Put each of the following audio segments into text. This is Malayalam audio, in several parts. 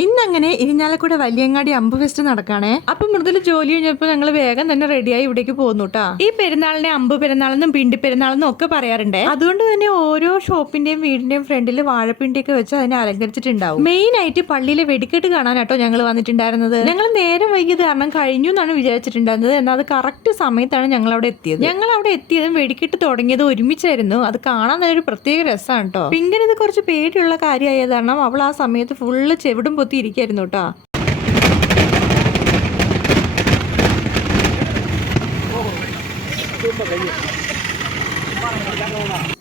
ഇന്നങ്ങനെ ഇരിഞ്ഞാലക്കൂടെ വലിയങ്ങാടി അമ്പ് ഫെസ്റ്റ് നടക്കാണേ. അപ്പൊ മൃദുല ജോലി കഴിഞ്ഞപ്പോ ഞങ്ങൾ വേഗം തന്നെ റെഡിയായി ഇവിടേക്ക് കേട്ടാ ഈ പെരുന്നാളിനെ അമ്പ് പെരുന്നാളെന്നും പിണ്ടി പെരുന്നാളെന്നും ഒക്കെ പറയാറുണ്ട്. അതുകൊണ്ട് തന്നെ ഓരോ ഷോപ്പിന്റെയും വീടിന്റെയും ഫ്രണ്ടിൽ വാഴപ്പിണ്ടിയൊക്കെ വെച്ച് അതിനെ അലങ്കരിച്ചിട്ടുണ്ടാവും. മെയിൻ ആയിട്ട് പള്ളിയിലെ വെടിക്കെട്ട് കാണാനാട്ടോ ഞങ്ങൾ വന്നിട്ടുണ്ടായിരുന്നത്. ഞങ്ങൾ നേരം വൈകിയത് കാരണം കഴിഞ്ഞു എന്നാണ് വിചാരിച്ചിട്ടുണ്ടായിരുന്നത്. എന്നാൽ അത് കറക്റ്റ് സമയത്താണ് ഞങ്ങൾ അവിടെ എത്തിയത്. ഞങ്ങൾ അവിടെ എത്തിയതും വെടിക്കെട്ട് തുടങ്ങിയത് ഒരുമിച്ചായിരുന്നു. അത് കാണാൻ തന്നെ ഒരു പ്രത്യേക രസമാണ് കേട്ടോ പിങ്കിന് കുറച്ച് പേടിയുള്ള കാര്യമായത് കാരണം അവൾ ആ സമയത്ത് ഫുള്ള് ചെവിടും പൊത്തി ഇരിക്കായിരുന്നു കേട്ടോ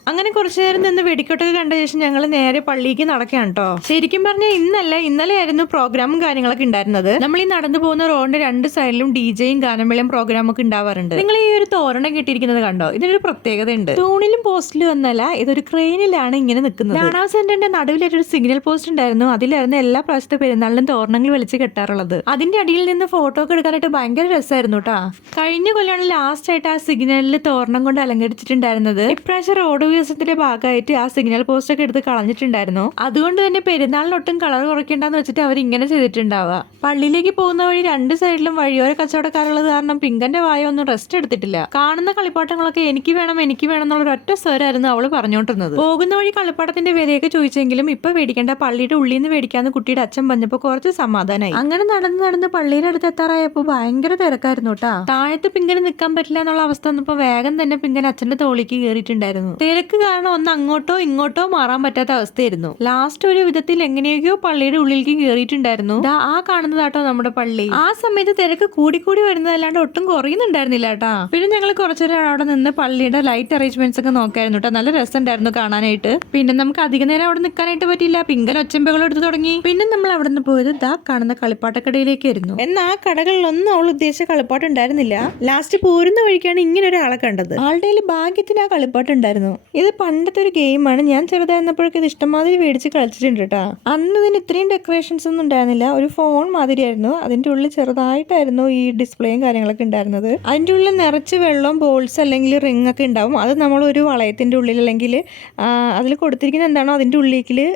അങ്ങനെ കുറച്ചു നേരം നിന്ന് വെടിക്കെട്ടൊക്കെ കണ്ട ശേഷം ഞങ്ങൾ നേരെ പള്ളിക്ക് നടക്കുകയാണ് കേട്ടോ ശരിക്കും പറഞ്ഞാൽ ഇന്നല്ല ഇന്നലെ ആയിരുന്നു പ്രോഗ്രാമും കാര്യങ്ങളൊക്കെ ഉണ്ടായിരുന്നത്. നമ്മൾ ഈ നടന്നു പോകുന്ന റോഡിന്റെ രണ്ട് സൈഡിലും ഡി ജെയും ഗാനമേളയും പ്രോഗ്രാമൊക്കെ ഉണ്ടാവാറുണ്ട്. നിങ്ങൾ ഈ ഒരു തോരണം കിട്ടിയിരിക്കുന്നത് കണ്ടോ? ഇതിനൊരു പ്രത്യേകത ഉണ്ട് തൂണിലും പോസ്റ്റിലും ഒന്നല്ല ഇതൊരു ക്രെയിനിലാണ് ഇങ്ങനെ നിൽക്കുന്നത്. രാണാവ് സെന്ററിന്റെ നടുവിലൊരു സിഗ്നൽ പോസ്റ്റ് ഉണ്ടായിരുന്നു. അതിലായിരുന്നു എല്ലാ പ്രാവശ്യത്തെ പെരുന്നാളിലും തോരണങ്ങൾ വലിച്ചു കെട്ടാറുള്ളത്. അതിന്റെ അടിയിൽ നിന്ന് ഫോട്ടോ ഒക്കെ എടുക്കാനായിട്ട് ഭയങ്കര രസമായിരുന്നു കേട്ടാ കഴിഞ്ഞ കൊല്ലമാണ് ലാസ്റ്റ് ആയിട്ട് ആ സിഗ്നലിൽ തോരണം കൊണ്ട് അലങ്കരിച്ചിട്ടുണ്ടായിരുന്നത്. ഇപ്രാവശ്യം റോഡ് വികസനത്തിന്റെ ഭാഗമായിട്ട് ആ സിഗ്നൽ പോസ്റ്റ് ഒക്കെ എടുത്ത് കളഞ്ഞിട്ടുണ്ടായിരുന്നു. അതുകൊണ്ട് തന്നെ പെരുന്നാളിനൊട്ടും കളർ കുറയ്ക്കണ്ടെന്ന് വെച്ചിട്ട് അവർ ഇങ്ങനെ ചെയ്തിട്ടുണ്ടാവുക. പള്ളിയിലേക്ക് പോകുന്ന വഴി രണ്ട് സൈഡിലും വഴിയോര കച്ചവടക്കാരുള്ളത് കാരണം പിങ്കന്റെ വായ ഒന്നും റെസ്റ്റ് എടുത്തിട്ടില്ല. കാണുന്ന കളിപ്പാട്ടങ്ങളൊക്കെ എനിക്ക് വേണം എനിക്ക് വേണം എന്നുള്ള ഒറ്റ സ്വരായിരുന്നു അവൾ പറഞ്ഞുകൊണ്ടിരുന്നത് പോകുന്ന വഴി കളിപ്പാട്ടത്തിന്റെ വിലയൊക്കെ ചോദിച്ചെങ്കിലും ഇപ്പൊ മേടിക്കേണ്ട പള്ളിയുടെ ഉള്ളിൽ നിന്ന് മേടിക്കാന്ന് കുട്ടിയുടെ അച്ഛൻ പറഞ്ഞപ്പോ കുറച്ച് സമാധാനമായി അങ്ങനെ നടന്ന് നടന്ന് പള്ളിയുടെ അടുത്ത് എത്താറായപ്പോ ഭയങ്കര തിരക്കായിരുന്നു കേട്ടാ താഴത്ത് പിങ്കന് നിൽക്കാൻ പറ്റില്ല എന്നുള്ള അവസ്ഥ വന്നപ്പോ വേഗം തന്നെ പിങ്കൻ അച്ഛന്റെ തോളിക്ക് കയറിയിട്ടുണ്ടായിരുന്നു തിരക്ക് കാരണം ഒന്ന് അങ്ങോട്ടോ ഇങ്ങോട്ടോ മാറാൻ പറ്റാത്ത അവസ്ഥയായിരുന്നു. ലാസ്റ്റ് ഒരു വിധത്തിൽ എങ്ങനെയൊക്കെയോ പള്ളിയുടെ ഉള്ളിലേക്ക് കയറിയിട്ടുണ്ടായിരുന്നു ആ കാണുന്നതാട്ടോ നമ്മുടെ പള്ളി. ആ സമയത്ത് തിരക്ക് കൂടിക്കൂടി വരുന്നതല്ലാണ്ട് ഒട്ടും കുറയുന്നുണ്ടായിരുന്നില്ല കേട്ടാ പിന്നെ ഞങ്ങൾ കുറച്ചുനേരം അവിടെ നിന്ന് പള്ളിയുടെ ലൈറ്റ് അറേഞ്ച്മെന്റ്സ് ഒക്കെ നോക്കായിരുന്നു കേട്ടോ നല്ല രസമുണ്ടായിരുന്നു കാണാനായിട്ട്. പിന്നെ നമുക്ക് അധിക നേരം അവിടെ നിൽക്കാനായിട്ട് പറ്റില്ല പിങ്കൽ ഒച്ചമ്പകളും എടുത്തു തുടങ്ങി. പിന്നെ നമ്മൾ അവിടെ നിന്ന് പോയത് ദാ കാണുന്ന കളിപ്പാട്ടക്കടയിലേക്കായിരുന്നു. എന്നാൽ ആ കടകളിലൊന്നും അവൾ ഉദ്ദേശിച്ച കളിപ്പാട്ടുണ്ടായിരുന്നില്ല ലാസ്റ്റ് പോരുന്ന വഴിക്കാണ് ഇങ്ങനെ ഒരാളെ കണ്ടത്. ആളുടെ ഭാഗ്യത്തിന് ആ കളിപ്പാട്ടം ഉണ്ടായിരുന്നു ഇത് പണ്ടത്തെ ഒരു ഗെയിമാണ്. ഞാൻ ചെറുതായിരുന്നപ്പോഴൊക്കെ ഇത് ഇഷ്ടമാതിരി മേടിച്ച് കളിച്ചിട്ടുണ്ട് കേട്ടോ അന്ന് ഇതിന് ഇത്രയും ഡെക്കറേഷൻസ് ഒന്നും ഉണ്ടായിരുന്നില്ല. ഒരു ഫോൺ മാതിരിയായിരുന്നു. അതിന്റെ ഉള്ളിൽ ചെറുതായിട്ടായിരുന്നു ഈ ഡിസ്പ്ലേയും കാര്യങ്ങളൊക്കെ ഉണ്ടായിരുന്നത്. അതിന്റെ ഉള്ളിൽ നിറച്ച് വെള്ളം ബോൾസ് അല്ലെങ്കിൽ റിംഗ് ഒക്കെ ഉണ്ടാവും. അത് നമ്മൾ ഒരു വളയത്തിന്റെ ഉള്ളിൽ അല്ലെങ്കിൽ അതിൽ കൊടുത്തിരിക്കുന്ന എന്താണോ അതിന്റെ ഉള്ളിലേക്ക്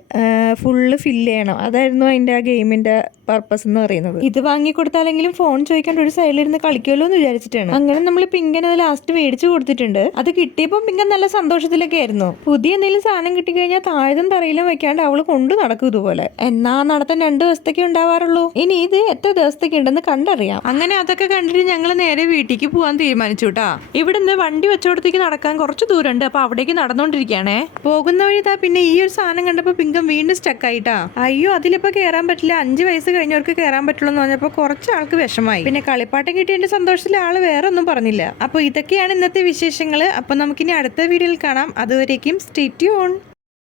ഫുള്ള് ഫില്ല് ചെയ്യണം. അതായിരുന്നു അതിന്റെ ആ ഗെയിമിന്റെ പർപ്പസ് എന്ന് പറയുന്നത്. ഇത് വാങ്ങി കൊടുത്താലെങ്കിലും ഫോൺ ചോദിക്കാണ്ട് ഒരു സൈഡിലിരുന്ന് കളിക്കുമല്ലോ എന്ന് വിചാരിച്ചിട്ടാണ്. അങ്ങനെ നമ്മൾ പിങ്കനെ ലാസ്റ്റ് മേടിച്ചു കൊടുത്തിട്ടുണ്ട്. അത് കിട്ടിയപ്പോൾ പിങ്കൻ നല്ല സന്തോഷത്തിലൊക്കെ ആയിരുന്നു പുതിയ എന്തെങ്കിലും സാധനം കിട്ടിക്കഴിഞ്ഞാൽ താഴ്ത്തും തറയിലും വെക്കാണ്ട് അവൾ കൊണ്ട് നടക്കും ഇതുപോലെ. എന്നാ നടത്തം രണ്ട് ദിവസത്തേക്ക് ഉണ്ടാവാറുള്ളൂ. ഇനി ഇത് എത്ര ദിവസത്തേക്ക് ഉണ്ടെന്ന് കണ്ടറിയാം. അങ്ങനെ അതൊക്കെ കണ്ടിട്ട് ഞങ്ങൾ നേരെ വീട്ടിലേക്ക് പോകാൻ തീരുമാനിച്ചു കേട്ടാ നിന്ന് വണ്ടി വെച്ചോടത്തേക്ക് നടക്കാൻ കുറച്ച് ദൂരമുണ്ട്. അപ്പൊ അവിടേക്ക് നടന്നുകൊണ്ടിരിക്കുകയാണേ പോകുന്ന വഴി ഇതാ പിന്നെ ഈ ഒരു സാധനം കണ്ടപ്പോൾ പിങ്കം വീണ്ടും സ്റ്റക്കായിട്ടാ അയ്യോ അതിലിപ്പോ കേറാൻ പറ്റില്ല. അഞ്ച് വയസ്സ് കഴിഞ്ഞവർക്ക് കേറാൻ പറ്റുള്ളൂ എന്ന് പറഞ്ഞപ്പോൾ കുറച്ച് ആൾക്ക് വിഷമായി. പിന്നെ കളിപ്പാട്ടം കിട്ടിയതിന്റെ സന്തോഷത്തിൽ ആൾ വേറെ ഒന്നും പറഞ്ഞില്ല. അപ്പൊ ഇതൊക്കെയാണ് ഇന്നത്തെ വിശേഷങ്ങൾ അപ്പൊ നമുക്കിനി അടുത്ത വീഡിയോയിൽ കാണാം. അതുവരേക്കും സ്റ്റേ ട്യൂൺ.